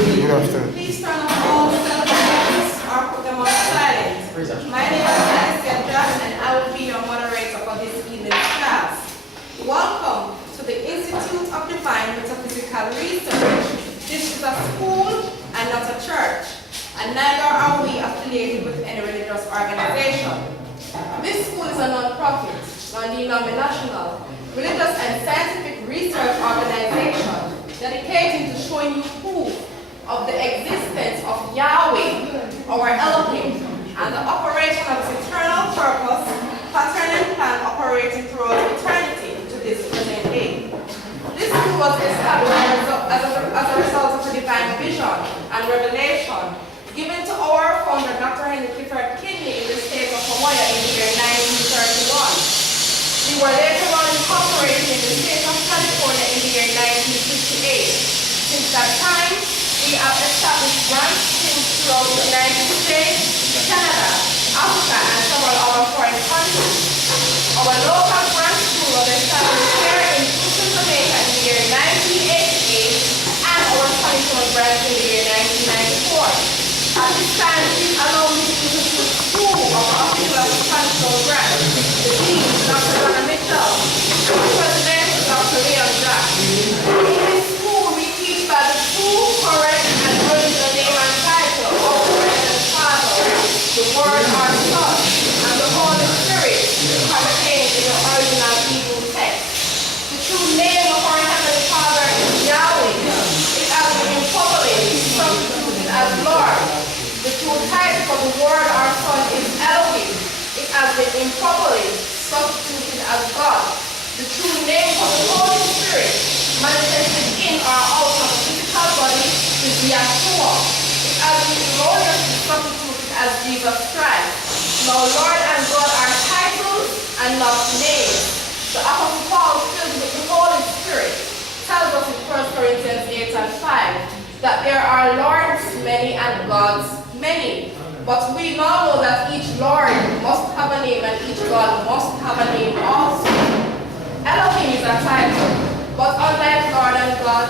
Good afternoon. Please turn off all cell phones or put them on silent. My name is Donna, and I will be your moderator for this evening's class. Welcome to the Institute of Divine Metaphysical Research. This is a school and not a church, and neither are we affiliated with any religious organization. This school is a non-profit, non-denominational, religious and scientific research organization dedicated to showing you proof of the existence of Yahweh, our Elohim, and the operation of his eternal purpose, pattern and plan operating throughout eternity to this present day. This school was established as a result of a divine vision and revelation given to our founder, Dr. Henry Clifford Kinley, in the state of Hawaii in the year 1931. We were later on incorporated in the state of California in the year 1958. Since that time, we have established branch teams throughout the United States, Canada, Africa, and several other foreign countries. Our local branch school was established here in Houston, Jamaica in the year 1988, and our California branch in the year 1994. At this time, please allow me to introduce two of our official California branch, the dean, Dr. Donna, and the president, Dr. Leon Jack. In this school, we teach by the true, correct, and original name and title of the Heavenly Father, the Word, our Son, and the Holy Spirit, contained in the original Hebrew text. The true name of our Heavenly Father is Yahweh. It has been improperly substituted as Lord. The true title for the Word, our Son, is Elohim. It has been improperly substituted as God. The true name for the Holy Spirit, manifested in or out of the physical body, is Yahshua. It has been erroneously substituted as Jesus Christ. Now, Lord and God are titles and not names. The Apostle Paul, filled with the Holy Spirit, tells us in 1 Corinthians 8 and 5 that there are Lords many and Gods many. But we now know that each Lord must have a name and each God must have a name also. Elohim is a title, but unlike Lord and God,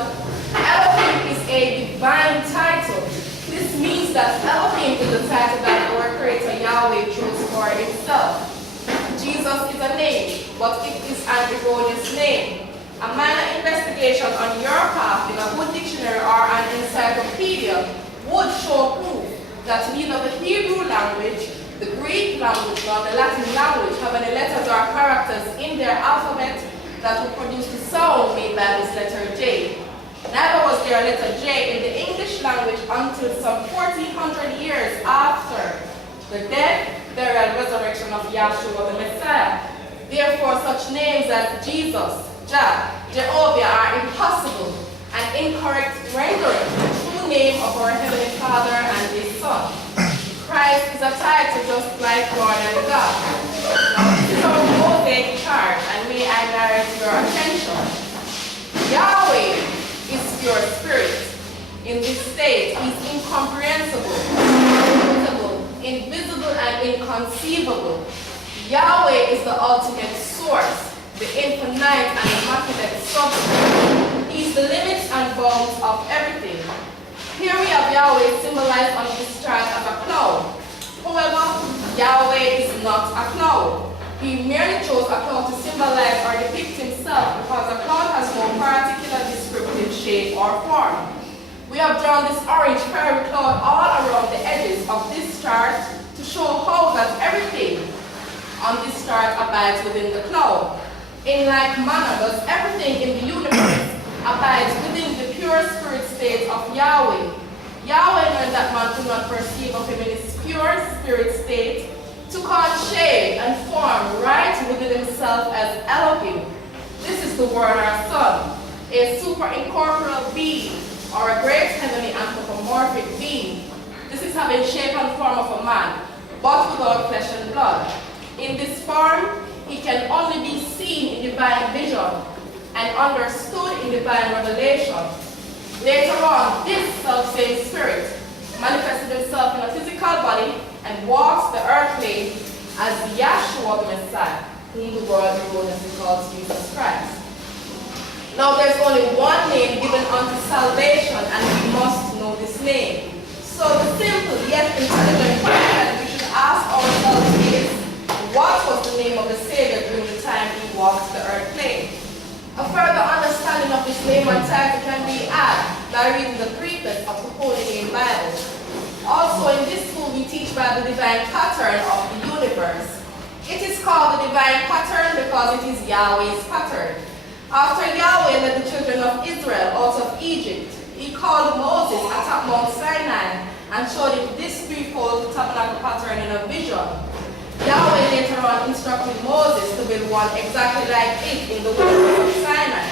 Elohim is a divine title. This means that Elohim is the title that our Creator Yahweh chose for himself. Jesus is a name, but it is an erroneous name. A minor investigation on your path in a good dictionary or an encyclopedia would show proof that neither the Hebrew language, the Greek language, nor the Latin language have any letters or characters in their alphabet that would produce the sound made by this letter J. Neither was there a letter J in the English language until some 1400 years after the death, burial, and resurrection of Yahshua the Messiah. Therefore, such names as Jesus, Jah, Jehovah are impossible and incorrect rendering the true name of our Heavenly Father and His Son. Christ is a title just like Lord and God. Now, this is our Mosaic chart, and may I direct your attention. Yahweh is pure spirit. In this state, He is incomprehensible, invisible, and inconceivable. Yahweh is the ultimate source, the infinite and immaculate substance. He is the limits and bounds of everything. Here we have Yahweh symbolized on this chart as a cloud. However, Yahweh is not a cloud. He merely chose a cloud to symbolize or depict himself because a cloud has no particular descriptive shape or form. We have drawn this orange fiery cloud all around the edges of this chart to show how that everything on this chart abides within the cloud. In like manner, does everything in the universe abides within the pure spirit state of Yahweh. Yahweh, knowing that man could not perceive of him in his pure spirit state, took on shape and form right within himself as Elohim. This is the Word, our Son, a superincorporeal being, or a great heavenly anthropomorphic being. This is having shape and form of a man, but without flesh and blood. In this form, he can only be seen in divine vision and understood in divine revelation. Later on, this self-same spirit manifested himself in a physical body and walks the earth plane as Yahshua the Messiah, whom the world erroneously calls Jesus Christ. Now there's only one name given unto salvation, and we must know this intelligent question we should ask ourselves is, what was the name of the Savior during the time he walked the earth plane? A further understanding of this name and title can be had by reading the preface of the Holy Name Bible. Also in this school we teach by the divine pattern of the universe. It is called the divine pattern because it is Yahweh's pattern. After Yahweh led the children of Israel out of Egypt, he called Moses atop Mount Sinai and showed him this threefold tabernacle pattern in a vision. Yahweh later on instructed Moses to build one exactly like it in the wilderness of Sinai.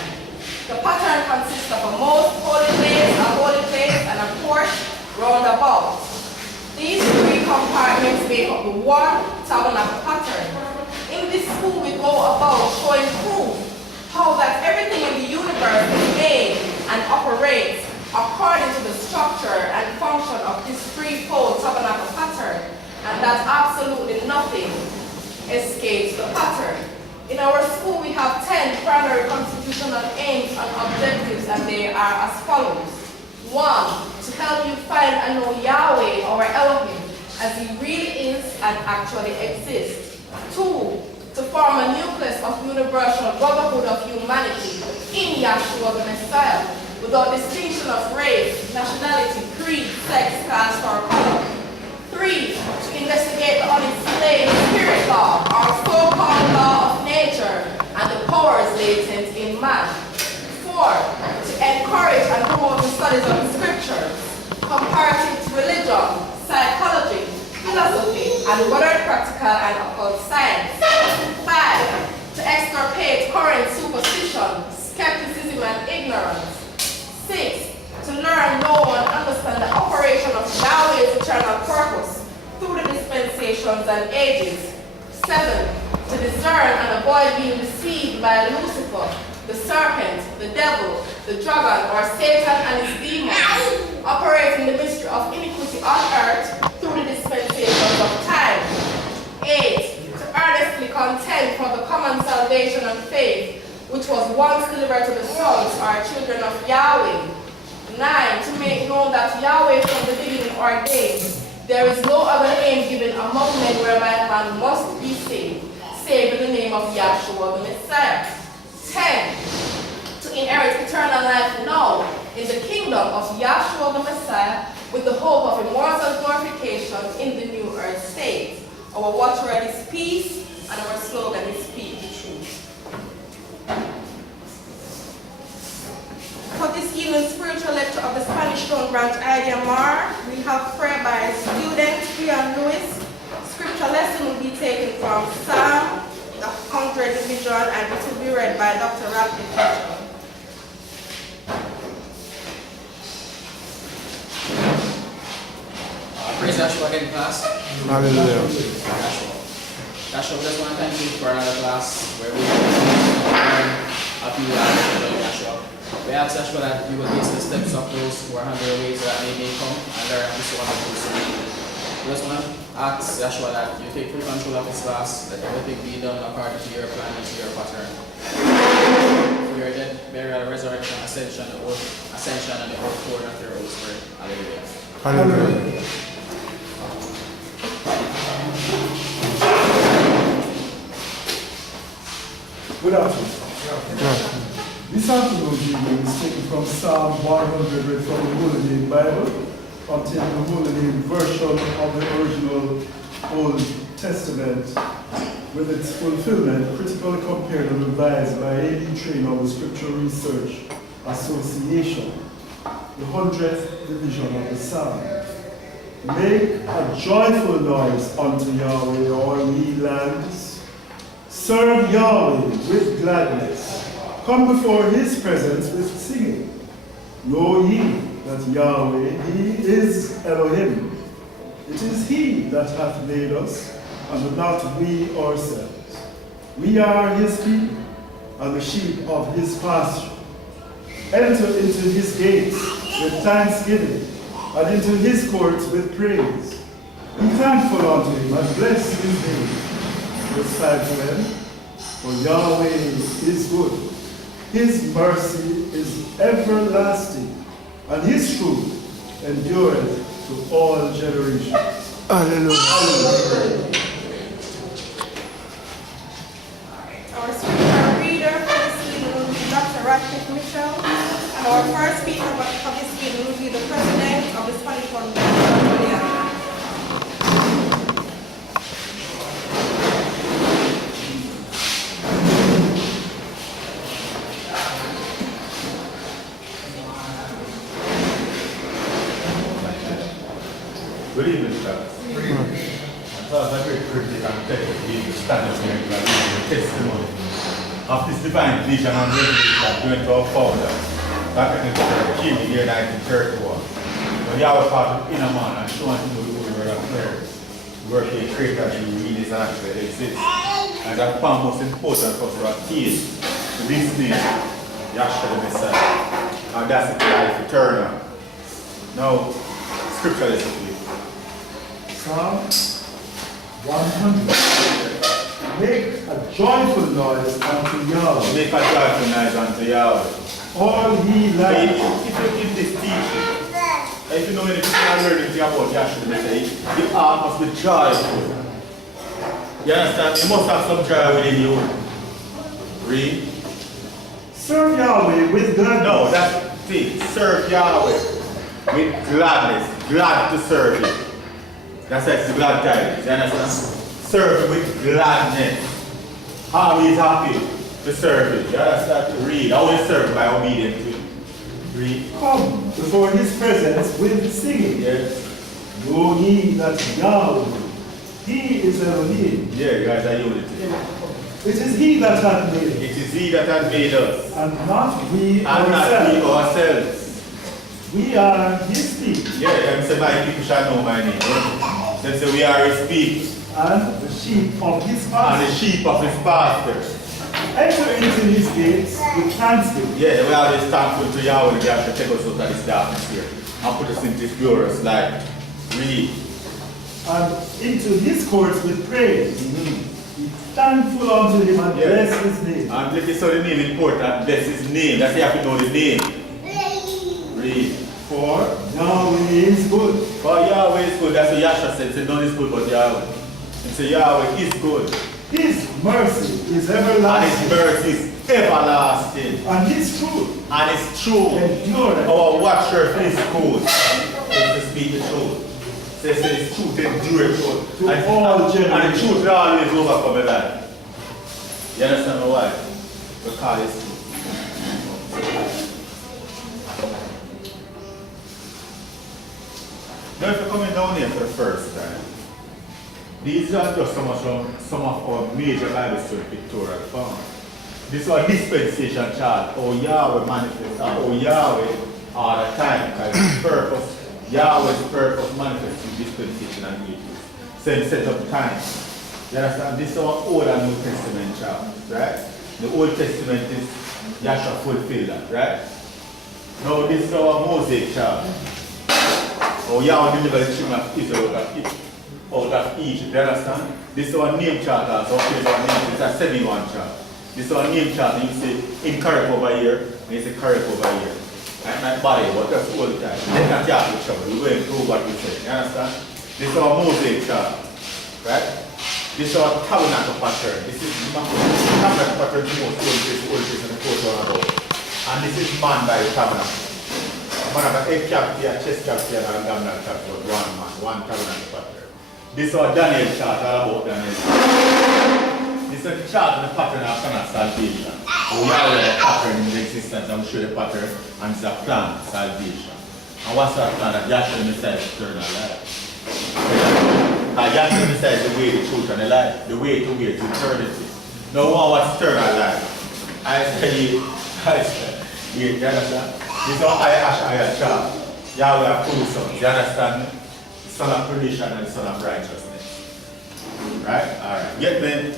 The pattern consists of a most holy place, and a porch round about. These three compartments make up the one tabernacle pattern. In this school we go about showing proof how that everything in the universe is made and operates according to the structure and function of this threefold tabernacle pattern, and that absolutely nothing escapes the pattern. In our school we have 10 primary constitutional aims and objectives, and they are as follows. 1. To help you find and know Yahweh or Elohim as he really is and actually exists. 2. To form a nucleus of universal brotherhood of humanity in Yahshua the Messiah, without distinction of race, nationality, creed, sex, caste, or color. 3. To investigate the unexplained spirit law, or so-called law of nature, and the powers latent in man. 4. To encourage and promote the studies of the scriptures, comparative religion, psychology, philosophy, and modern practical and occult science. 5. To extirpate current superstition, skepticism, and ignorance. 6. To learn, know, and understand the operation of Yahweh's eternal purpose through the dispensations and ages. 7. To discern and avoid being deceived by Lucifer, the serpent, the devil, the dragon, or Satan and his demons, operating the mystery of iniquity on earth through the dispensations of time. 8. To earnestly contend for the common salvation and faith, which was once delivered to the sons or children of Yahweh. 9. To make known that Yahweh from the beginning ordained, there is no other name given among men whereby man must be saved, save in the name of Yahshua the Messiah. 10. To inherit eternal life now in the kingdom of Yahshua the Messiah with the hope of immortal glorification in the new earth state. Our watchword is peace, and our slogan is speak the truth. For this evening's spiritual lecture of the Spanish Town Branch IDMR, we have prayer by student Leon Lewis. Scripture lesson will be taken from Psalm, the 100th division, and it will be read by Dr. Radcliffe. Praise Yahshua again, class. Hallelujah. Yahshua, we just want to thank you for another class where we learn how to Yahshua. We ask Yahshua that you will lead the steps of those who are on their way so that they may come and learn this wonderful story. We just want to ask Yahshua that you take full control of this class, that everything be done according to your plan and to your pattern. Your death, burial, resurrection, ascension, and the outpouring of your Holy Spirit. Hallelujah. Hallelujah. Good afternoon. This afternoon's reading is taken from Psalm 100 read from the Holy Name Bible, containing the Holy Name version of the original Old Testament, with its fulfillment critically compared and revised by A.B. Train of the Scripture Research Association, the 100th division of the Psalm. Make a joyful noise unto Yahweh, all ye lands. Serve Yahweh with gladness. Come before his presence with singing. Know ye that Yahweh, he is Elohim. It is he that hath made us, and not we ourselves. We are his people, and the sheep of his pasture. Enter into his gates with thanksgiving, and into his courts with praise. Be thankful unto him, and bless his name. Verse 5 to end. For Yahweh is good. His mercy is everlasting, and his truth endureth to all generations. Hallelujah. Our scripture reader for this evening will be Dr. Radcliffe Mitchell, and our first speaker for this evening will be the president of the 21st Battalion. Good evening, sir. Good evening. So it's a great privilege and pleasure to be able to stand up here and give the testimony of this divine vision and revelation given to our founder, Dr. King, in the year 1931. When Yahweh called him inner man and showing him the word of prayer, work he created as he really is and actually exists. And that found most important for us to attain to this name, Yahshua the Messiah. And that's the life eternal. Now, scripture lesson, please. Psalm 100. Make a joyful noise unto Yahweh. Make a joyful noise unto Yahweh. All ye lands. If you give this teaching, if you know anything you learn anything about Yahshua the Messiah, the heart must be joyful. You understand? You must have some joy within you. Read. Serve Yahweh with gladness. No, that's it. Serve Yahweh with gladness. Glad to serve Him. That's why it's the glad tidings. You understand? Serve Him with gladness. Always happy to serve Him. You understand? To read. Always serve by obedience to Him. Read. Come before His presence with singing. Yes. Know ye that Yahweh, He is Elohim. Yeah, you guys are unity. It is He that hath made It is He that hath made us. and not we And not we ourselves. ourselves. We are His people, Yeah, them say my people shall know my name. Them say we are His people. and the sheep of His And the pasture. sheep of His pasture. Enter into His gates with thanksgiving. Yeah, we are always thankful to Yahweh that He take us out of this darkness here and put us into His glorious light. Read. And into His courts with praise. Be thankful unto Him and Yes. bless His name. And this is how the name important. Bless His name. That's why you have to know the name. Read. For Yahweh is good. For Yahweh is good. That's what Yahshua said. He said, none is good but Yahweh. He said, Yahweh is good. His mercy is And everlasting. His mercy is everlasting. And His truth And it's true. endureth. Our watcher is good. Is to speak the truth. They say it's truth endureth good. To all And the generations. truth will always overcome a lie. You understand why? Because it's true. Now if you're coming down here for the first time, these are just some of our major Bible study pictorial forms. This is our dispensation chart, or Yahweh manifests, or Yahweh all the time, because His purpose, Yahweh's purpose manifests in dispensation and ages. Same set of time. You understand? This is our Old and New Testament chart, right? The Old Testament is Yahshua fulfilled that, right? Now this is our Mosaic chart. Oh, Yahweh delivered the children of Israel out of Egypt. You understand? This is our name chart also. Okay, so our name is a 71 chart. This is our name chart. And you see in correct over here, and you see correct over here. And my body, but that's all the time. Let's not have each other. We're going to prove what we say. You understand? This is our Mosaic chart. Right? This is our tabernacle pattern. This is tabernacle pattern, the most old place in the photo about. And this is man by the tabernacle. Man have an head cavity, a chest cavity, and an abdominal cavity, but one man, one tabernacle pattern. This is our Daniel chart, all about Daniel. This is the chart and the pattern of plan of salvation. We are the pattern in the existence, and we show the pattern, and it's a plan of salvation. And what's that plan? That Yahshua the Messiah is eternal life. And Yahshua the Messiah is the way, the truth, and the life. The way to eternity. No one wants eternal life. I say, you understand? This is our I chart. Yahweh have two sons. You understand? The son of perdition and the son of righteousness. Right? Alright. Get me?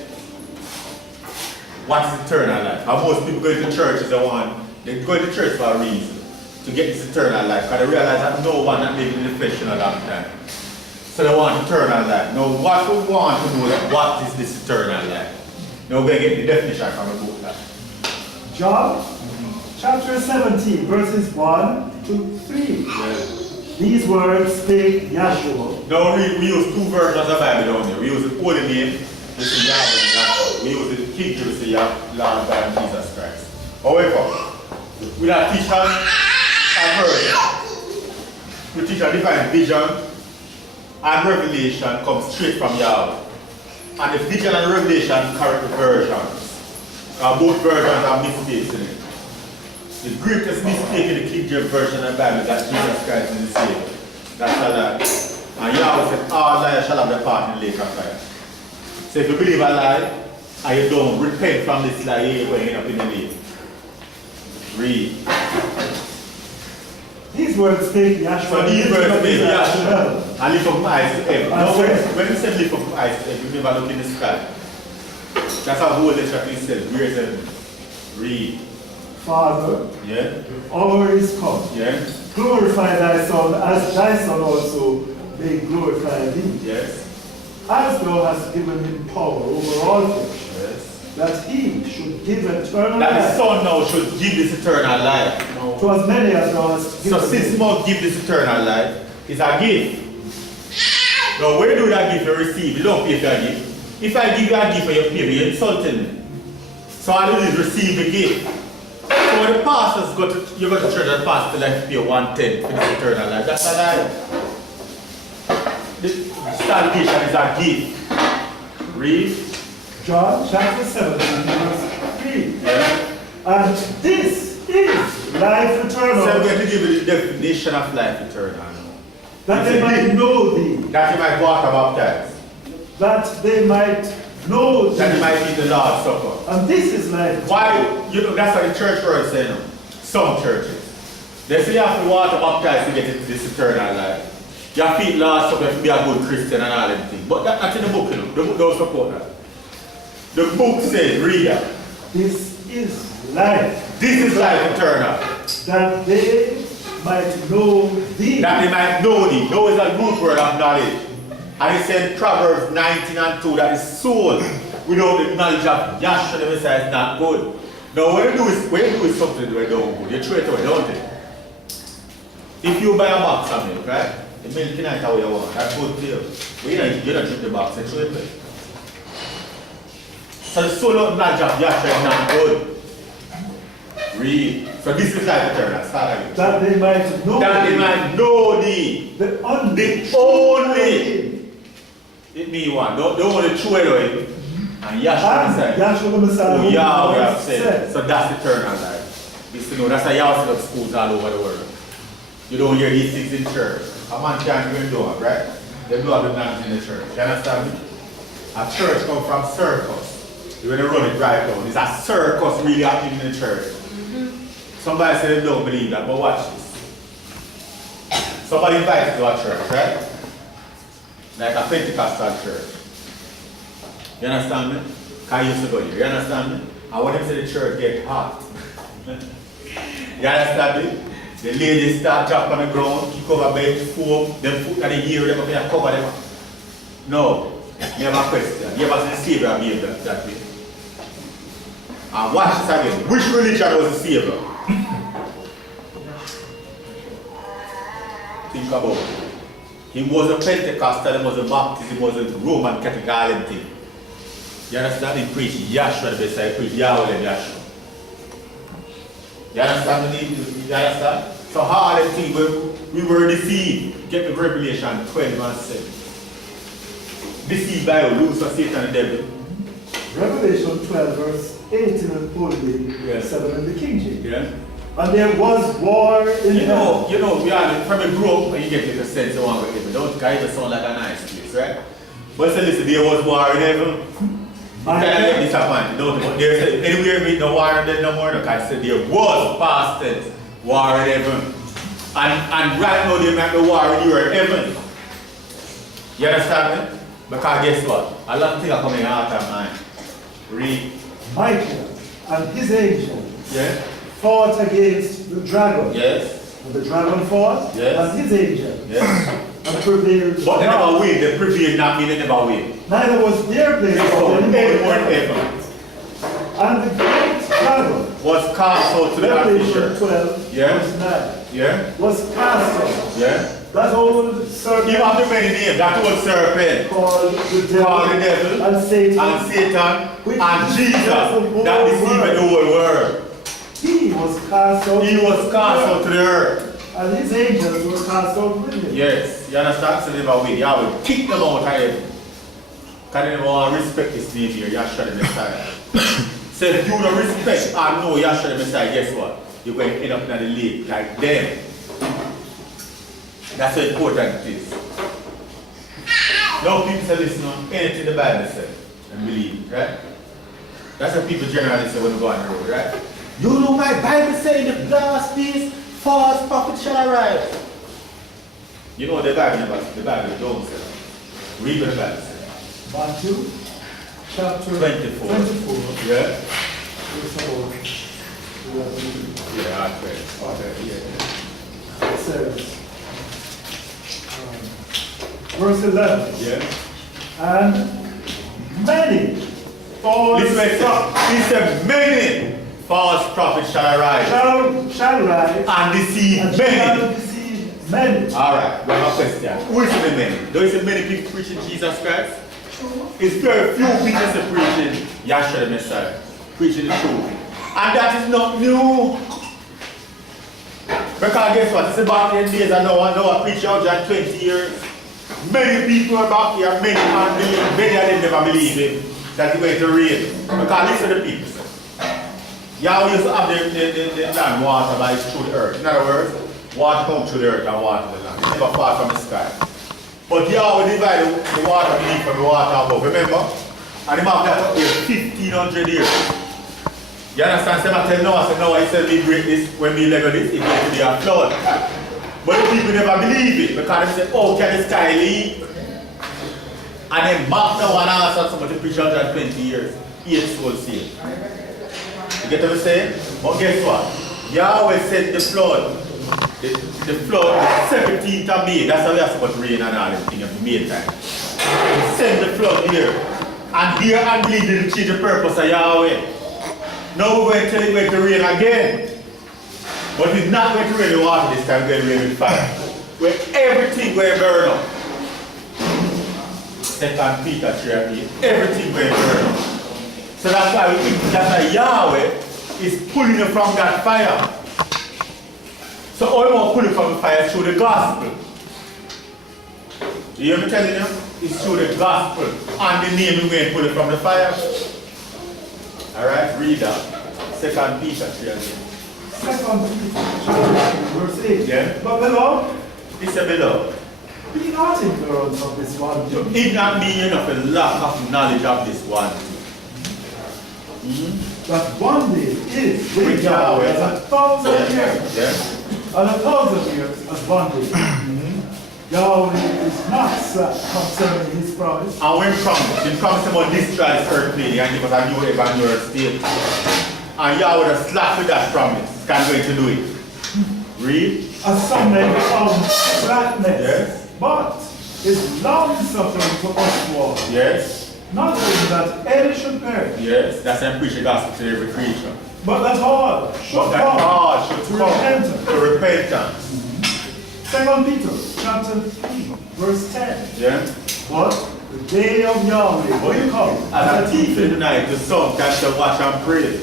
What's eternal life? How most people go to church is the one, they go to church for a reason. To get this eternal life. Because they realize that no one has lived in the flesh in a long time. So they want eternal life. Now what we want to know that what is this eternal life? Now we're going to get the definition from the book. John Chapter 17, verses 1 to 3. Yeah. These words spake Yahshua. No, we use two versions of Bible down here. We use the holy name, we say Yahweh and Yahshua. We use the King James, we say Lord God and Jesus Christ. However, we are teaching a version. We teach a divine vision and revelation comes straight from Yahweh. And the vision and revelation correct the versions. Both versions have mistakes in it. The greatest mistake in the King James version of the Bible is that Jesus Christ is the Savior. That's a lie. And Yahweh said, all liars shall have their part in the lake of fire. So if you believe a lie, and you don't repent from this lie, you're going to end up in the lake. Read. These words spake Yahshua. So these words spake Yahshua. And lift up my eyes to heaven. Now when he said lift up my eyes to heaven, remember look in the sky. That's how whole letter he said, where is heaven? Read. Father, Yeah? the hour is come. Yeah? Glorify thy Son, as thy Son also may glorify thee. Yes? As thou hast given him power over all things, Yes? that he should give eternal That the life Son now should give this eternal life. No. to as many as thou hast So given since him. must give this eternal life, it's a gift. Now where do that gift you receive? You don't pay for a gift. If I give you a gift and you pay me, you're insulting me. So all you do is receive the gift. So when the pastors go to, you go to church and pastor like pay 110 for this eternal life. That's a lie. The salvation is a gift. Read. John chapter 17, verse 3. Yeah. And this is life eternal, So I'm going to give you the definition of life eternal. that they might know thee, That you might water baptized. that they might know That you thee. might eat the Lord's Supper. And this is life. Why? You know, that's what the church world say now. Some churches. They say you have to water baptized to get into this eternal life. You have to eat Lord's Supper to be a good Christian and all them things. But that's in the book, you know. The book don't support that. The book says, read that. This is life, This is life eternal. that they might know thee. That they might know thee. Know is a good word of knowledge. And it said Proverbs 19:2 that the soul without the knowledge of Yahshua the Messiah is not good. Now when you do is something that don't good, you throw it away, don't you? If you buy a box of milk, right? The milk can how you want. That's good to you. But you don't drink the box and throw it away. So the soul without knowledge of Yahshua is not good. Read. So this is life eternal. Start again. That they might know That they thee. might know thee. The only. The only. It means one. Don't want to throw it away. And Yahshua said, Yahshua the Messiah. oh, whom Yahweh thou have hast said. So that's eternal life. This, you know, that's how Yahweh set up schools all over the world. You don't hear these things in church. A man can't even do it, right? They do have the dance in the church. You understand me? A church comes from circus. You want to run it right down. It's a circus really happening in the church. Somebody said they don't believe that, but watch this. Somebody invited to a church, right? Like a Pentecostal church. You understand me? I used to go here. You understand me? And when them say the church get hot. You understand me? The ladies start drop on the ground, kick over bed, foam, them foot and the ear, them up here, cover them. No. You have a question. You ever seen the Savior behave that way? And watch this again. Which religion was the Savior? Think about it. He was a Pentecostal, he was a Baptist, he was a Roman Catholic island thing. You understand? He preached Yahshua the Messiah, he preached Yahweh and Yahshua. You understand me? You understand? So how are the things we were deceived? Get the Revelation 12:7. Deceived by Lucifer, Satan, and the devil. Revelation 12, verse 18 and 47 in the King James. Yeah. And there was war in heaven. You know, we are from a group and you get the sense of one with don't guys that sound like a nice place, right? But so listen, there was war in heaven. You can't get disappointed, don't you? There's anywhere with no war in there no more, because I said there was past tense war in heaven. And right now they make the war in your heaven. You understand me? Because guess what? A lot of things are coming out of mind. Read. Michael and his angels Yeah? fought against the dragon. Yes? And the dragon fought, Yes. and his angels, Yes? and prevailed. But they not. never win. They prevail not mean they never win. Neither was their place So, any more anyone in heaven. ever And the great dragon, was cast out to the Revelation fisher. 12, Yeah. verse 9, Yeah? was cast out, Yeah? That old serpent. You have the many names. That old serpent. Called the devil. And Satan. And Jesus. That deceived the whole world. He was cast out. He was cast out to the earth. And his angels were cast out with him. Yes. You understand? So they never win. You will kick them out of heaven. Because they never want to respect this name here. Yahshua the Messiah. So if you don't respect and know Yahshua the Messiah, guess what? You're going to end up in the lake like them. That's how important it is. Now people say, listen on anything the Bible says and believe it, right? That's what people generally say when they go on the road, right? You know my Bible says in the last days, false prophets shall arise. You know the Bible don't say that. Read what the Bible says. Matthew chapter 24. 24. Yeah? It's about 11. Yeah, okay. Yeah. It says, verse 11. Yeah. And many false He said, many false prophets shall arise shall rise and deceive and many. shall deceive many. Alright, we have a question. Who is the many? There is many people preaching Jesus Christ. It's very few people that preaching Yahshua the Messiah, preaching the truth. And that is not new. Because guess what? It's about 10 days and now I preach out 20 years. Many people are back here, many unbelieve, many of them never believe him that he's going to reign. Because listen to the people. Yahweh used to have the land water by through the earth. In other words, water comes through the earth and water the land. It never falls from the sky. But Yahweh divided the water beneath from the water above, remember? And he marked that up here 1,500 years. You understand? So I tell Noah, I said, Noah, he said, we break this, when we level this, it's going to be a flood. But the people never believe it because they say, oh, can the sky leave? And then Mark Noah and answered somebody to preach 120 years. 8 souls saved. You get what I'm saying? But guess what? Yahweh sent the flood. The flood, the 17th of May, that's how we have so much rain and all everything in the May time. He sent the flood here. And here unbelief didn't change the purpose of Yahweh. Now we're going to tell it going to rain again. But it's not going to rain with water this time, it's going to rain with fire. Where everything going to burn up. 2 Peter 3:8, everything going to burn up. So that's why Yahweh is pulling you from that fire. So all you want to pull you from the fire is through the gospel. You hear me telling you? It's through the gospel. And the name we're going to pull you from the fire. Alright, read that. 2 Peter 3:8. 2 Peter verse 8. Yeah. But beloved, It's a beloved. be not ignorant of this one thing. Ignorant meaning of a lack of knowledge of this one. That one day is with Yahweh as 1,000 years. Yeah. And 1,000 years as one day. Yahweh is not slack concerning his promise. And when he promised about destroy this earth clearly and give us a new heaven and new earth state. And Yahweh has slapped with that promise. Can't going to do it. Read. As some men found slackness. Yes. But is long suffering to us all. Yes. Not only that any should perish. Yes. That's why I preach the gospel to every creature. But that all should But that come all should to come repentance. to repentance. 2 Peter chapter 3 verse 10. Yeah. But the day of Yahweh will come As a thief in the night, the sun can still watch and pray.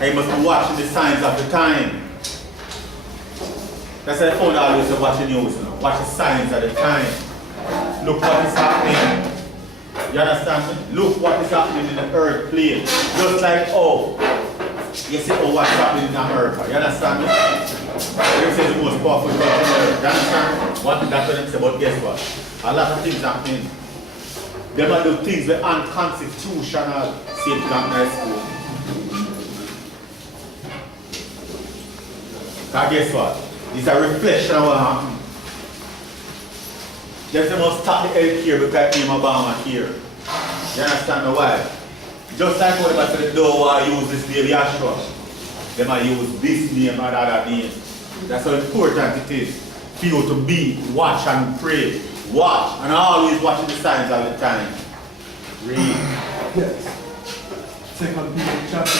And you must be watching the signs of the time. That's why I found always to watch the news now. Watch the signs of the time. Look what is happening. You understand me? Look what is happening in the earth plane. Just like you see what's happening in America. You understand me? They say the most powerful country on earth. You understand? That's what they say, but guess what? A lot of things happening. They might do things that are unconstitutional. Same thing in high school. Because guess what? It's a reflection of what happened. They must stop the health care because name Obama here. You understand me why? Just like what they said, they don't want to use this name Yahshua. They might use this name or that name. That's how important it is for you to be, watch and pray. Watch and always watching the signs all the time. Read. Yes. 2 Peter chapter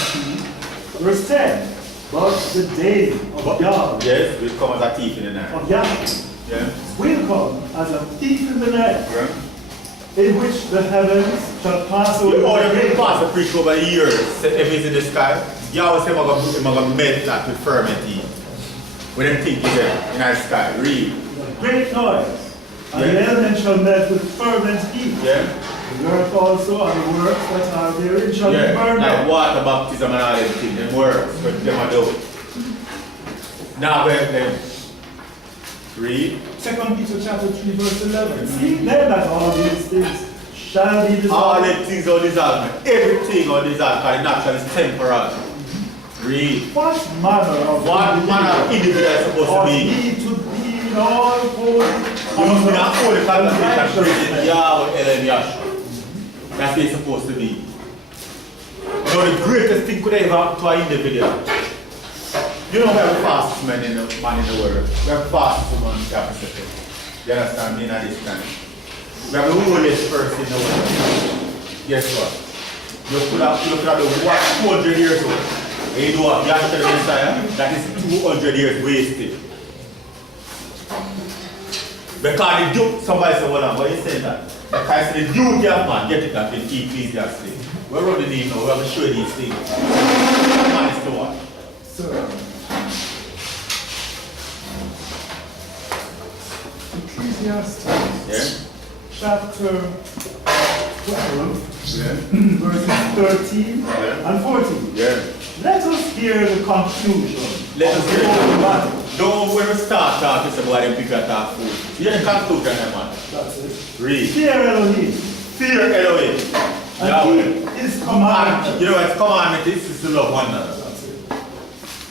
2 verse 10. But the day of Yahweh. Yes, will come as a thief in the night. Of Yahweh Yeah. will come as a thief in the night, in which the heavens shall pass over. You already pass the preach over the years, if it's in the sky. You always say, I'm going to melt that with ferment heat. When them think is in our sky, read. Great noise, and the elements shall melt with fervent heat. Yeah. The earth also and the works that are therein shall be burned like up. water baptism and all them things, them works, but them are do. Now when them read. 2 Peter chapter 3 verse 11. See then that all these things shall be dissolved. All them things are dissolved. Everything are dissolved because the natural is temporal. Read. What manner of individual is supposed to be? need to be in all holy. You must be not holy conversation praising Yahweh El Yahshua. That's what it's supposed to be. So the greatest thing could ever happen to an individual. You know we have the fastest man in the world. We have the fastest woman in the Pacific. You understand me at this time? We have the holiest person in the world. Guess what? You could have the 200 years old. And you know what? You have to tell the Messiah that is 200 years wasted. Because the duke, somebody said, hold on, why are you saying that? Because the duty of man, get it that in Ecclesiastes. We're running in now, we have to show you these things. Man is the one. Sir. Ecclesiastes chapter 12, verses 13 and 14. Let us hear the conclusion. Let us hear it. Don't when we start talking about them people that talk food. You hear the conclusion, man. That's it. Read. Fear Elohim. Fear Elohim. And his commandment. You know what commandment is to love one another. That's it.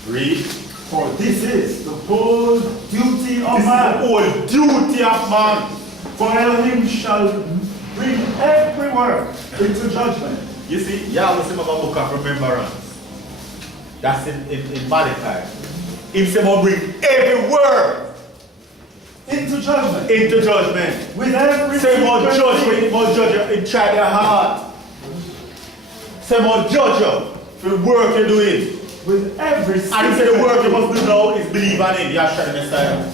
Read. For this is the whole duty of This man. is the whole duty of man. For Elohim shall bring every work into judgment. You see, Yahweh said about book of remembrance. That's in Malachi. He said about bring every word into judgment. Into judgment. With every say more secret judgment, thing. more judge you inside their heart. Say more judge you for the work you're doing. With every secret and he said the work you must do now is believe on him, Yahshua the Messiah.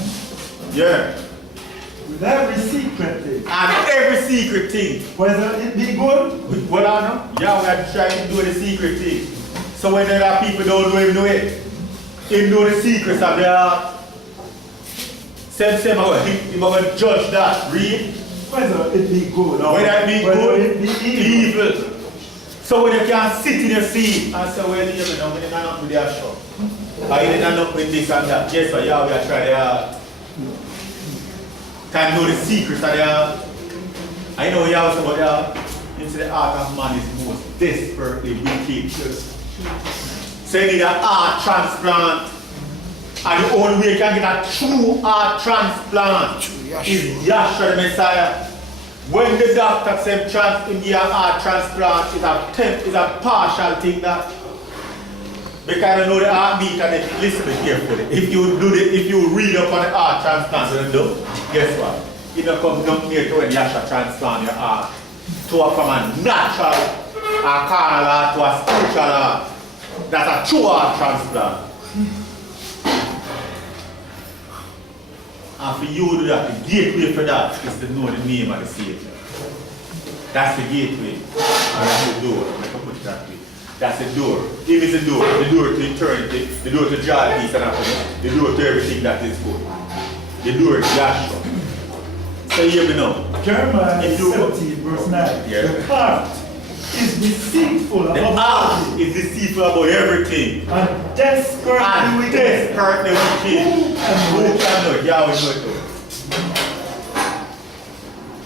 Yeah. With every secret thing. And every secret thing. Whether it be good. Well, I know. Yahweh is trying to do the secret thing. So when there are people don't know him, know it. Him know the secrets of their heart. Same, he must judge that. Read. Whether it be good or whether it be good, it be evil. So when you can sit in your seat and say, well, you know, when you're not with your show. Or you're not with this and that. Guess what? Yahweh will try their heart. Can know the secrets of their heart. I know Yahweh said about their heart. He said the heart of man is most desperately wicked. So you need an heart transplant. And the only way you can get a true heart transplant is Yahshua the Messiah. When the doctor says in your heart transplant is a partial thing that because you know the heartbeat and if listen carefully. If you read up on the heart transplant, guess what? It don't come down near to when Yahshua transplant your heart from a natural or carnal heart to a spiritual heart. That's a true heart transplant. And for you to do that, the gateway for that is to know the name of the Savior. That's the gateway. And that's the door. I can put it that way. That's the door. If it's the door to eternity, the door to joy, peace and happiness, the door to everything that is good. The door to Yahshua. So you know. Jeremiah 17 verse 9. Yeah. The heart is deceitful the about heart is deceitful about everything. And desperately wicked. Who can know it? Yahweh know it.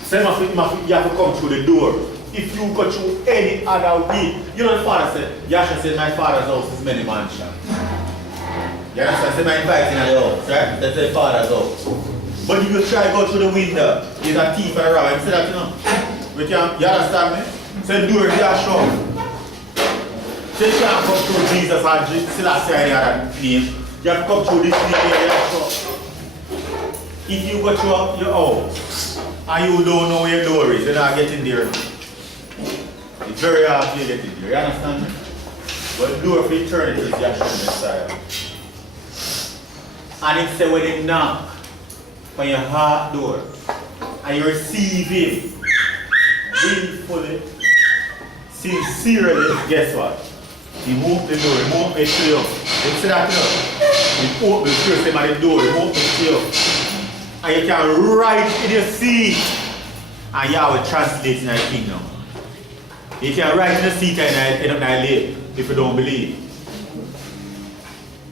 So you have to come through the door. If you go through any other way, you know the Father said, Yahshua said, my Father's house is many mansions. You understand? Say my inviting at the house, right? That's the Father's house. But if you try to go through the window, there's a thief and a robber. You say that, you know? You understand me? So the door is Yahshua. So you can't come through Jesus and still have to say any other name. You have to come through this name here, Yahshua. If you go through your house and you don't know where your door is, you're not getting there. It's very hard to get in there, you understand me? But the door for eternity is Yahshua the Messiah. And it said when they knock, on your heart door and you receive him willfully, sincerely, guess what? He moved the door, he moved me to you. You see that now? He opened the first time at the door, he moved me to you. And you can write in your seat and Yahweh translates in the kingdom. You can write in the seat and end up live if you don't believe.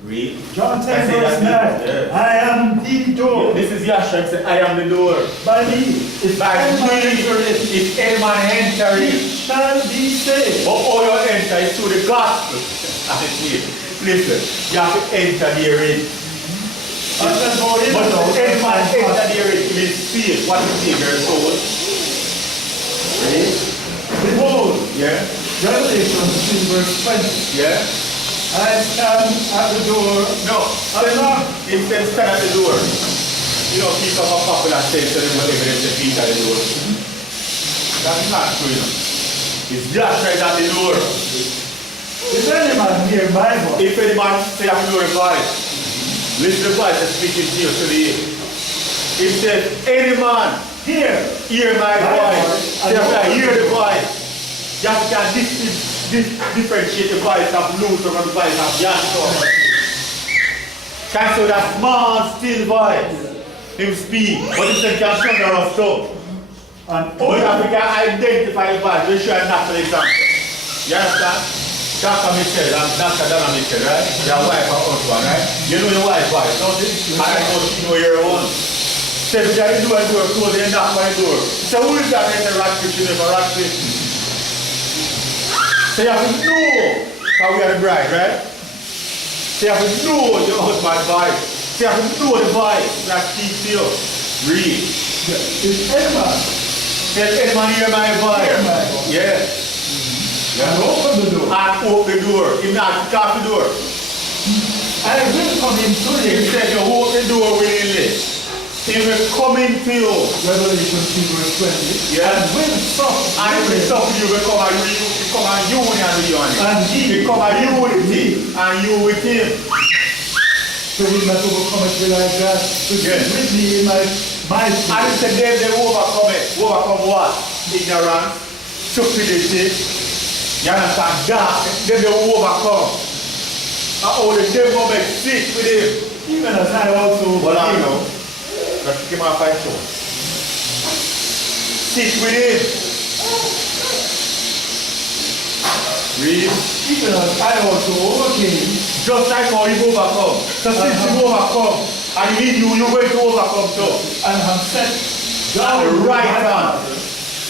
Read. John 10 verse 9. Yes. I am the door. This is Yahshua saying, I am the door. By me, if If any man enter he it, shall be saved. but all you enter is through the gospel. Listen, you have to enter therein. But any man enter therein will see what is in their soul. Read. Behold, Yeah. Revelation 3 verse 20. Yeah. I stand at the door. No. It says stand at the door. You know, people are popular saying to them whatever they say feet at the door. That's not true, you know. It's just right at the door. If any man hear my voice, If any man say I know the voice, listen to the voice that's speaking to you today. It says, any man hear my voice. Say I hear the voice. You have to differentiate the voice of Luther from the voice of Yahshua. Can so that small, still voice, him speak, but he said can thunder us too. And but you have to identify the voice, we show a natural example. You understand? Dr. Michelle and Dr. Donna Michelle, right? Your wife and husband, right? You know your wife's voice, don't you? And I know she know your own. Say, if you do a door close, you knock my door. So who is that in the rat kitchen if a rat kitchen? So you have to know how we are the bride, right? So you have to know your husband's voice. So you have to know the voice that speaks to you. Read. if any man Tell any man hear my voice. hear my voice, Yeah. and open the door, And open the door. If not, stop the door. I will come into He you. said you open the door willingly. He will come into you. Revelation 3 verse 20. Yeah. And will sup And if it's something you become a union with you. and he Become a unity and you with him. so he that overcometh will I grant, which Yes. is with me in my And spirit. he said them they overcome it. Overcome what? Ignorance, stupidity. You understand? Darkness. Them they overcome. And all the devil make sick with him. Even as I also Well, I overcame. know. Let's kick him off by show. Sick with him. Read. Even as I also overcame, Just like how you overcome. So since you overcome, and in you, you're going to overcome too. and have set Now the right hand.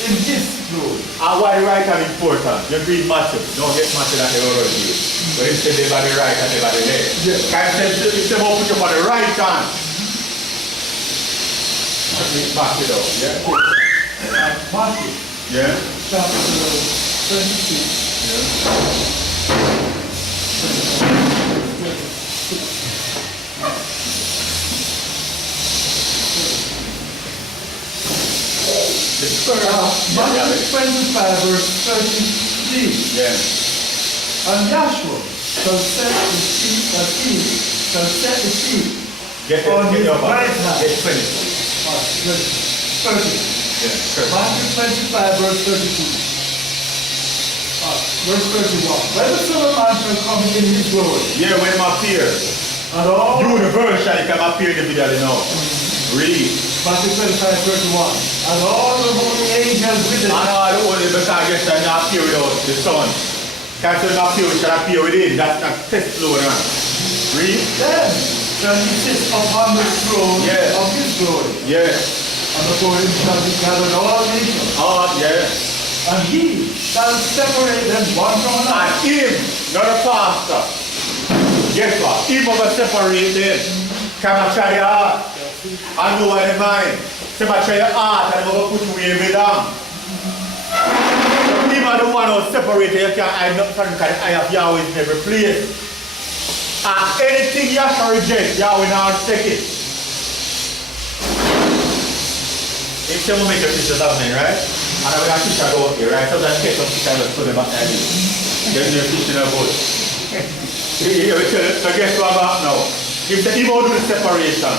in his glory. And why the right hand important? You read Matthew. Don't get Matthew that they already do. But he said they by the right and they by the left. Yes. Can you say put you on the right hand? Back it up. Yeah. Matthew Yeah. chapter 26. Matthew 25 verse 33. Yeah. And Yahshua shall set the sheep as he shall set the sheep Get on his your right hand. Get finished. 30. Yeah. Sure. Matthew 25 verse 32. Verse 31. When the Son of Man shall come in his glory, Yeah, when him appear. and all Universally can appear individually now. Read. Matthew 25 31. And all the holy angels with I him. know I don't want to because I guess I not appear without the Son. Can't say not appear, we shall appear within. That's not test load on. Read. Then shall he sit upon the throne Yeah. of his glory. Yeah. And before him shall be gathered all nations. Yeah. And he shall separate them one from another. And him, not a pastor. Guess what? Him over separate them. Come and try your heart. I know what in mind. Come and try your heart and I'm going to put you in the down. Him are the one who separate you can't hide nothing from because the eye of Yahweh is in every place. And anything you shall reject, Yahweh now take it. If someone make a picture of me, right? And I'm going to teach her out here, right? So that take some picture and put them back there. Then you're teaching her about. So guess what about now? If the evil do the separation,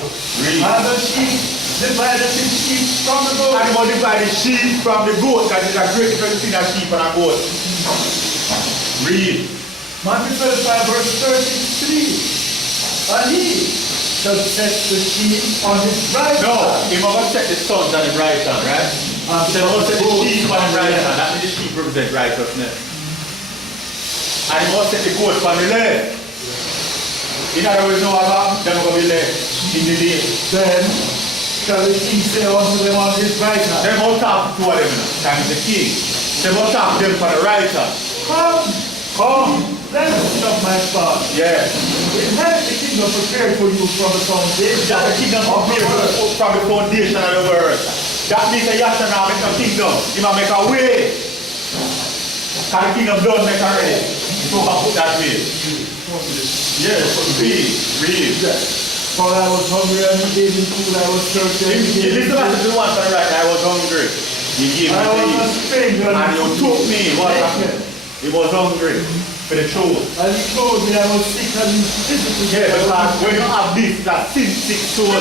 Read. And the sheep divided the sheep from the goat. Animal divide the sheep from the goat, because there's a great difference between a sheep and a goat. Read. Matthew 25 verse 33. And he shall set the sheep on his right No, hand. he must set the sons on the right hand, right? So he must set the sheep on the right hand. That means the sheep represent righteousness. And he must set the goat on the left. In other words, no about they're not going to be left in the day. Then shall the king say unto them on his right hand. They must talk to them, that is the king. They must talk to them for the right hand. Come, blessed of my father. Yeah. Inherit the kingdom prepared for you from the foundation. That's the kingdom of the world, from the foundation of the world. That means that you have to now make a kingdom. You must make a way. Because the kingdom don't make a way. So I put that way. Yes, read. For I was hungry and he gave me food, I was thirsty and he gave me Listen back to the one on the right. I was hungry. He gave me I was a food. stranger And you took me. What happened? He was hungry for the truth. and he told me I was sick and he visited me. Yeah, because when you have this, that sin-sick soul,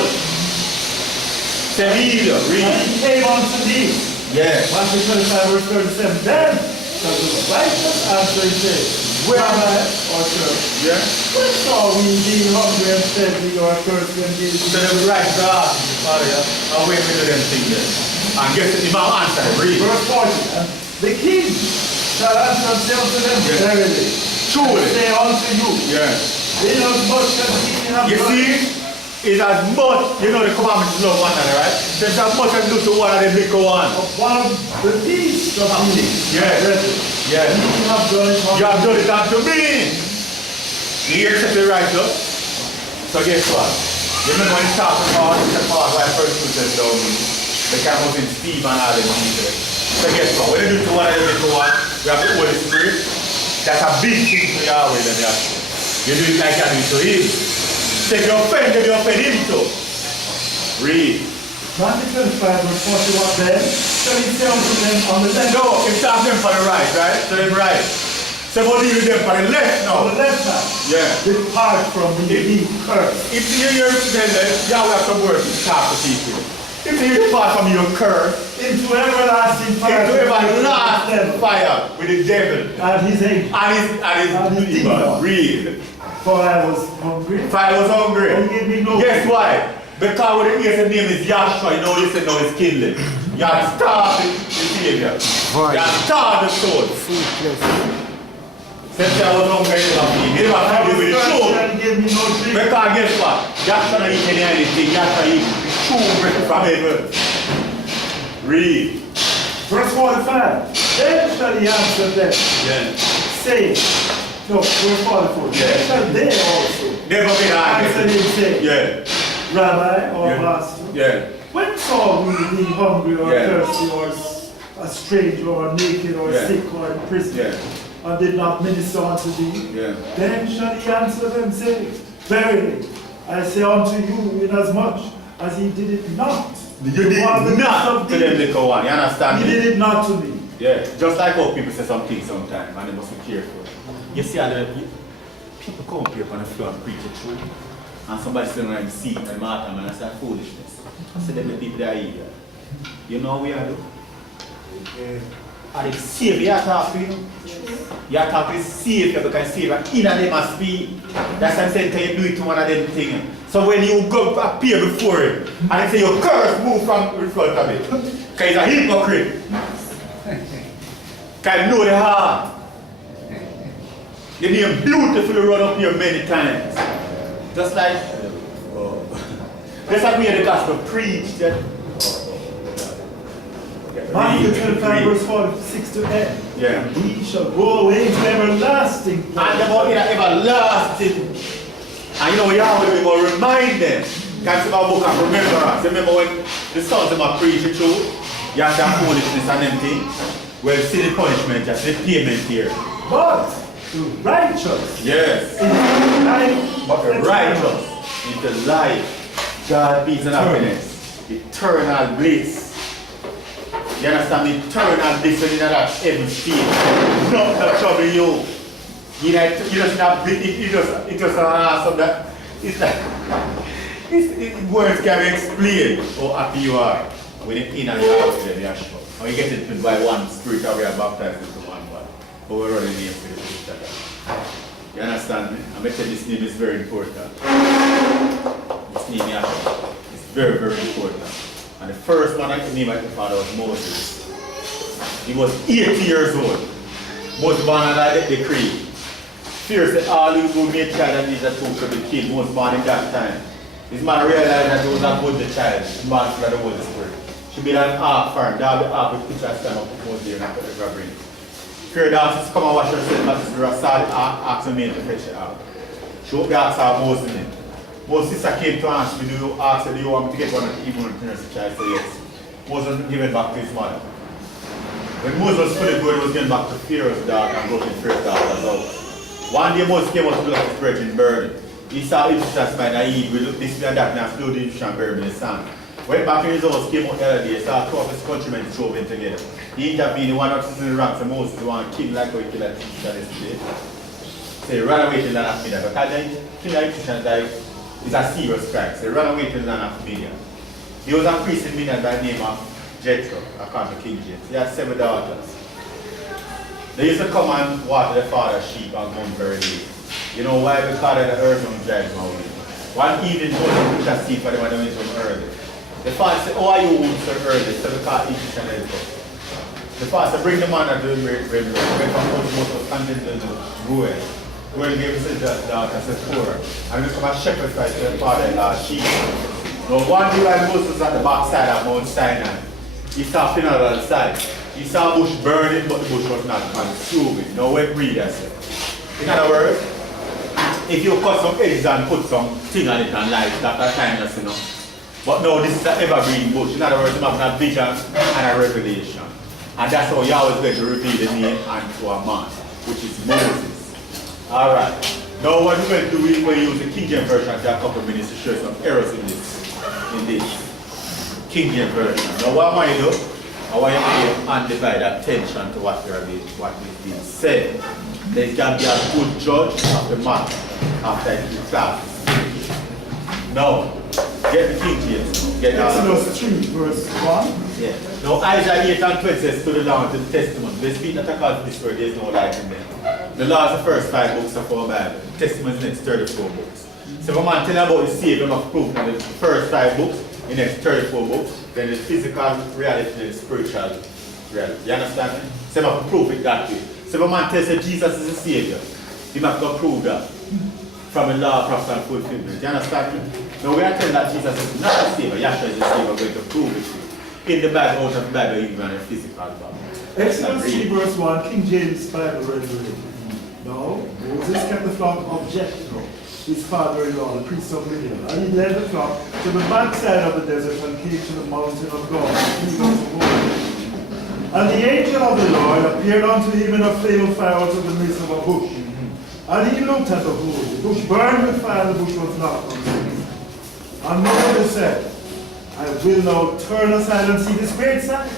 say read. And he came unto me. Yeah. Matthew 25 verse 37. Then shall the righteous answer and say, where am I, or church? Yeah. When saw we being hungry and fed we, or thirsty and gave So thee? they will write God, Father, I'll wait for them things there. And guess the man answer, read. Verse 40. And the king shall answer and say unto them, Yes. verily, Truly. say unto you, Yeah. inasmuch as ye have You done see, it's as much, you know the commandment is love one another, right? There's as much as do to one of them little one. of one of the least of these, Yeah. brethren, Yeah. ye have done it You have done it unto me. You hear something righteous? So guess what? Remember when it's talking about the part why persecutors down me? They came up in Steve and all them people. So guess what? When you do to one of them little one, we have the Holy Spirit. That's a big thing for Yahweh than that. You do it like you do it to him. So if you offend them, you offend him too. Read. Matthew 25 verse 41 then shall he say unto them on the left, No, it's talking them for the right, right? So them right. So what do you do them for the left on the now? left hand, Yeah. depart from me, ye cursed. If you hear them, Yahweh have some words to talk to people. If you depart from your curse, Into everlasting fire, into everlasting fire with the devil and his angels. and his demon. Read. For I was hungry, For I was hungry. and he gave me no Guess food. why? Because when the Year's name is Yahshua, you know you said no, it's kindling. You have starved the Savior. Right. You have starved the soul. Since I was hungry, you never feed. You never I feed me was with the thirsty truth. and he gave me no drink. Because guess what? Yahshua not eating anything. Yahshua eating the true bread from heaven. Read. Verse 45. Then shall he answer them, Yeah. saying, no, verse 44. Yeah. Then shall they also Never been answer arguing. him, saying, Yeah. Rabbi or Yeah. Master, Yeah. when saw we thee hungry or Yeah. thirsty or a stranger or naked or Yeah. sick or in prison, Yeah. and did not minister unto thee? Yeah. Then shall he answer them, saying, verily, I say unto you, inasmuch as he did it not You to did one of the least not of to them these, little one. You understand he me? did it not to me. Yeah. Just like how people say some things sometimes and they must be careful. You see how people come up here on the floor and preach the truth. And somebody sitting around the seat and them out and I say foolishness. I say them the people that are here. You know what we are doing? Are they saved? You have to talk to you. You have to talk to the Savior because Savior in them must speak. That's why I'm saying can you do it to one of them things. So when you go appear before him and they say your curse move from in front of it. Because he's a hypocrite. Because you know the heart. The name beautifully run up here many times. Just like just like we hear the gospel preached. Matthew Read, 25 read. verse 46 to 8. Yeah. He shall go away into everlasting And place. about in everlasting. And you know, Yahweh will remind them. Because it's about book of remembrance. Remember when the sons of them are preaching through, you have that foolishness and them things. Well, see the punishment, just the payment here. But the righteous Yes. in life, But the righteous into life, God, peace and happiness, eternal bliss. You understand me? Eternal bliss when you're in that heaven state. Nothing will trouble you. You just have it just awesome that it's like Words can explain how happy you are when you're in and you're out there, you're sure. Or you get it by one spirit or we are baptized into one body. But we're running name for the future. You understand me? I'm going to tell you this name is very important. This name Yahshua is very, very important. And the first one I could name my father was Moses. He was 80 years old. Most born under the decree. Fear said all who made child and these are two should be killed. Most born in that time. This man realized that he was not good the child. He man for the Holy Spirit. She made an ark for him. That the ark with picture stand up with Moses there and put the grab in. Fear dances come and wash herself as the saw the ark, asked the man to fetch the ark. She opened the ark, saw Moses in it. Moses' sister came to ask me, do you ask her, do you want me to get one of the evil returns? The child said yes. Moses given back to his mother. When Moses was fully good, he was given back to Pharaoh's daughter and brought in Pharaoh's daughter's house. One day Moses came out to look at his brethren buried. He saw Egyptians by naive, we looked this way and that, and I slew the Egyptian buried in the sand. Went back in his house, came out the other day, saw two of his countrymen drove in together. He intervened, one of his ranks, and Moses want to kill like how he killed the Egyptian yesterday. So he ran away to the land of Midian. Because the killing the Egyptians is a serious crime. So he ran away to the land of Midian. He was a priest in Midian by the name of Jethro, according to King James. He had 7 daughters. They used to come and water their father's sheep and come very late. You know why? Because the earth don't drive them away. One evening, Moses took a seat for them when they went home early. The father said, "Oh, are you home so early?" So they called Egyptian helper. The father said, "Bring the man and do the river." Went from Moses was content to Ruel. Ruel gave his daughter, said, "Poor." And we come a shepherd right to the father-in-law's sheep. Now, one day when Moses was at the backside of Mount Sinai, he saw funeral side. He saw a bush burning, but the bush was not consuming. Now, when read that. In other words, if you cut some edges and put some thing on it and light, that's a timeless, you know. But no, this is an evergreen bush. In other words, you have a vision and a revelation. And that's how Yahweh is going to reveal the name unto a man, which is Moses. Alright. Now what we're going to do is we're use the King James Version for a couple of minutes to show some errors in this King James Version. Now what I want you to do, I want you to give undivided attention to what is being said. There can be a good judge of the matter after the class. Now, get the King James. Get Exodus 3, verse 1. Yeah. Now Isaiah 8 and 20 says to the law and to the testament. They speak not according to this word, there is no light in them. The law is the first 5 books of our Bible. The testament is the next 34 books. So if a man tell you about the Savior, enough proof in the first 5 books, the next 34 books, then the physical reality and the spiritual reality. You understand me? So I have to prove it that way. So if a man tells you Jesus is the Savior, he must go prove that from the law, prophets, and fulfillment. You understand me? Now we are telling that Jesus is not the Savior, Yahshua is the Savior, we're going to prove it to you. In the Bible, out of the Bible, even in a physical Bible. Exodus 3, verse 1, King James Bible rendering. Now, Moses kept the flock of Jethro, his father-in-law, the priest of Midian, and he led the flock to the backside of the desert and came to the mountain of God, and the angel of the Lord appeared unto him in a flame of fire out of the midst of a bush. And he looked at the bush. The bush burned with fire, the bush was not consumed. And Moses said, I will now turn aside and see this great sight.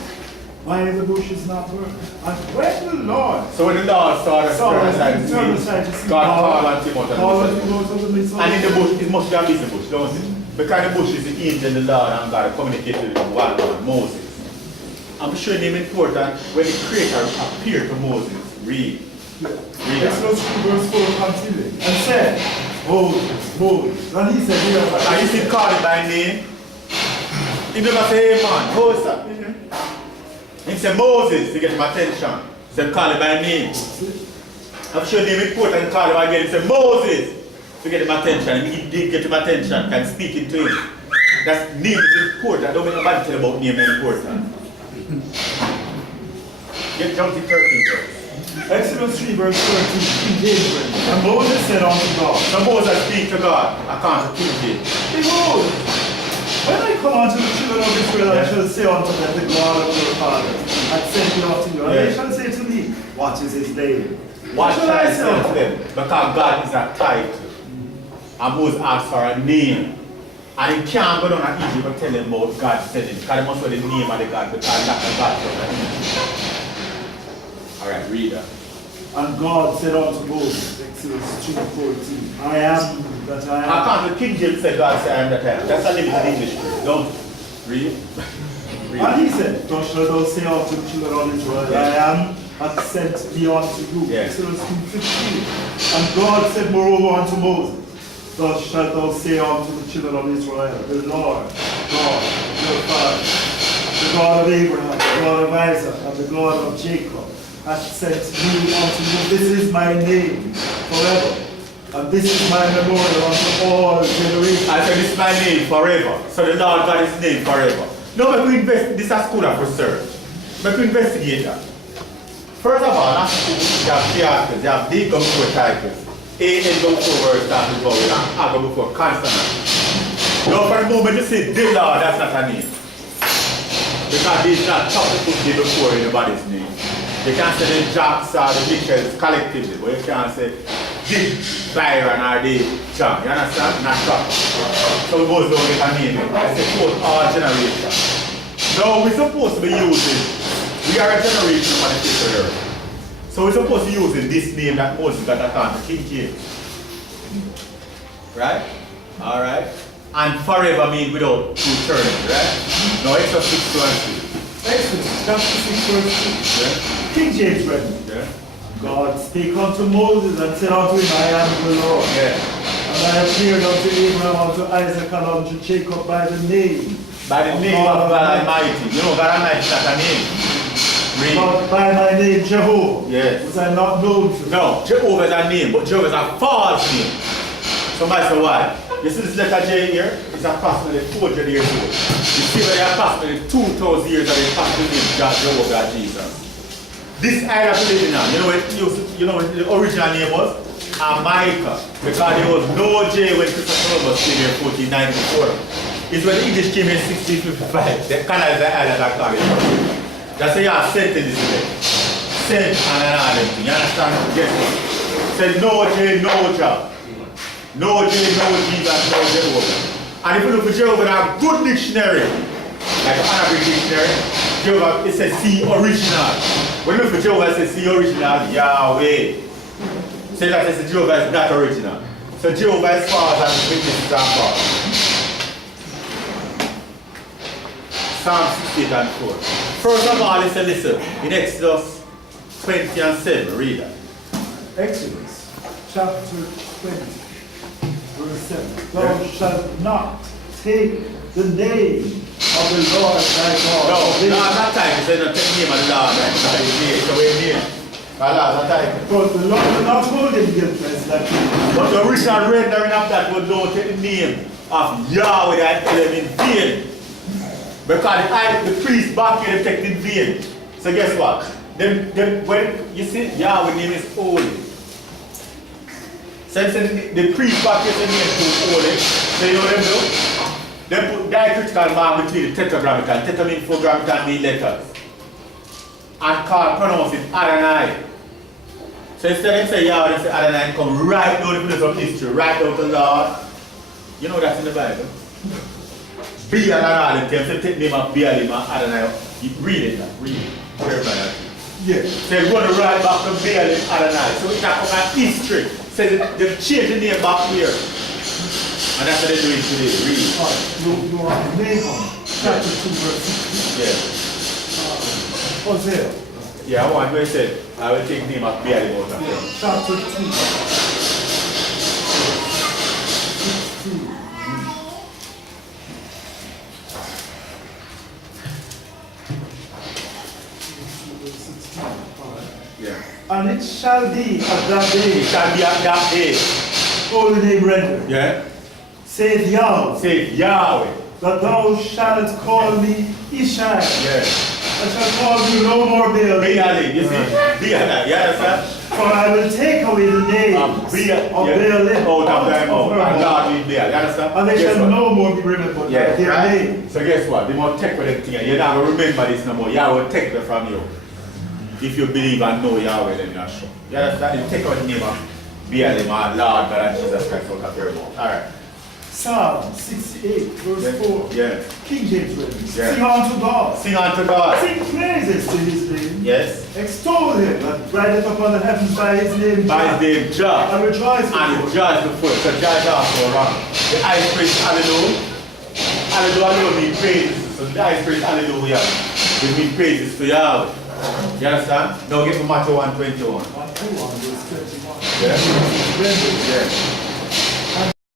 Why the bush is not burned? And when the Lord so when the Lord saw the turn aside to see God called unto him out of the midst. And in the bush, it must be a busy bush, don't it? Because the bush is the angel, the Lord and God communicated with one Lord, Moses. I'm sure him important when the Creator appeared to Moses. Read. Exodus 3, verse 4 continued. And said, Moses, Moses. And he said, here, and you still call him by name. He never say, hey man, who's that? He said, Moses, to get him attention. He said, call him by name. I'm sure him important and call him again. He said, Moses, to get him attention. He did get him attention, and speaking to him. That name is important. Don't make nobody tell about name is important. Get down to 13 verse. Exodus 3, verse 13, King James. And Moses said unto God. So Moses speak to God. I can't King James. Behold, when I come unto the children of Israel, I shall say unto them, the God of your father hath sent me unto you. And they shall say to me, what is his name? What shall I say unto them? Because God is a title. And Moses asked for a name. And he can't go down to Egypt and tell them about God sending. Because they must know the name of the God, because that's the God from the Alright, read that. And God said unto Moses, Exodus 2:14, I am that I am. I can't, the King James said God said I am that I am. That's a limited English word. Don't read. And he said, Thus shalt thou say unto the children of Israel, I am hath sent me unto you. Yes. Exodus 2:15. And God said moreover unto Moses, Thus shalt thou say unto the children of Israel, the Lord God, your father, the God of Abraham, the God of Isaac, and the God of Jacob, hath sent me unto you. This is my name forever. And this is my memorial unto all generations. I said, this is my name forever. So the Lord God is name forever. Now, let me invest. This is school of research. Let me investigate that. First of all, you have three articles. You have D go before titles, A and go before words starting vowel, and A go before consonant. Now, for the moment you say the Lord, that's not a name. Because there's not top to put D before anybody's name. You can't say the Jacks or the Mitchells collectively, but you can't say the Byron or the John. You understand? Not top. So it goes down with a name. I say quote all generations. Now we're supposed to be using, we are a generation on the face of the earth. So we're supposed to be using this name that Moses got account to King James. Right? Alright? And forever means without two turns, right? Now Exodus 6:2. Exodus chapter 6:2. Yeah? King James read. Yeah? God spake unto Moses and said unto him, I am the Lord. Yeah. And I appeared unto Abraham, unto Isaac, and unto Jacob by the name. By the name of God Almighty. You know God Almighty is not a name. Read. Not by my name, Jehovah. Yes. Was I not known to? No, Jehovah is a name, but Jehovah is a false name. Somebody say why? You see this letter J here? It's approximately 400 years old. You see where they are approximately 2,000 years of the possible name Jehovah Jesus. This island we live in now, you know what the original name was? Jamaica. Because there was no J when Christopher Columbus came here in 1494. It's when the English came in 1655. They colonized the island that called it. That's why you have sentences in it. Sent and an island. You understand? Guess what? Said no J, no Jah. No J, no Jesus, no Jehovah. And if you look for Jehovah in a good dictionary, like an Arabic dictionary, Jehovah, it says C original. When you look for Jehovah, it says C original, Yahweh. Say that it says Jehovah is not original. So Jehovah is far as witnesses are far. Psalm 68 and 4. First of all, listen, in Exodus 20 and 7, read that. Exodus chapter 20, verse 7. Thou shalt not take the name of the Lord thy God. No, not time. He said, not take the name of the Lord. It's the way name. Not time. But the Lord will not hold him guiltless like you. But the original rendering of that would not take the name of Yahweh that held him in vain. Because the priest back here take it in vain. So guess what? When you see Yahweh's name is holy. So the priest back here name is holy. So you know what they do? They put diacritical mark between the tetragrammaton. Tetra means 4 grammatical mean letters. And pronounce it Adonai. So instead of say Yahweh, they say Adonai and come right down the place of history, right down to Lord. You know that's in the Bible. Baal and all them things. So take the name of Baalim and Adonai. You read it now. Read it. Verify that. Yes. So they run right back to Baalim and Adonai. So it's not from history. So they've changed the name back here. And that's what they're doing today. Read it. You are Nahum, chapter 2, verse 16. Yeah. Hosea. Yeah, I want to say, I will take the name of Baalim out of here. Chapter 2. 16. Yeah. And it shall be at that day, It shall be at that day. holy name rendered, Yeah. saith Yahweh, Say Yahweh. that thou shalt call me Ishai. Yeah. I shall call you no more Baal. Baalim, you see? Baalim, you understand? For I will take away the name of Baalim Out of their mouth. her And mouth. God will Baal. You understand? And they Guess shall what? no more be remembered by Yeah, their right? name. So guess what? They won't take with everything. You're not going to remember this no more. Yahweh will take it from you. If you believe and know Yahweh, then you're sure. You understand? You take out the name of Baalim, our Lord God and Jesus Christ out of your mouth. Alright. Psalm 68, verse 4. Yes. King James Version. Yeah. Sing unto God. Sing unto God. Sing praises to his name. Yes. Extol him that rideth upon the heavens by his name. By his name, Jah. And rejoice And before rejoice before. So Jah is also wrong. The high priest, hallelujah. Hallelujah alone mean praises. So the high priest, hallelujah, we mean praises to Yahweh. You understand? Now get to Matthew 1:21. Matthew 1, verse 21. Yeah. Rendered. Yeah.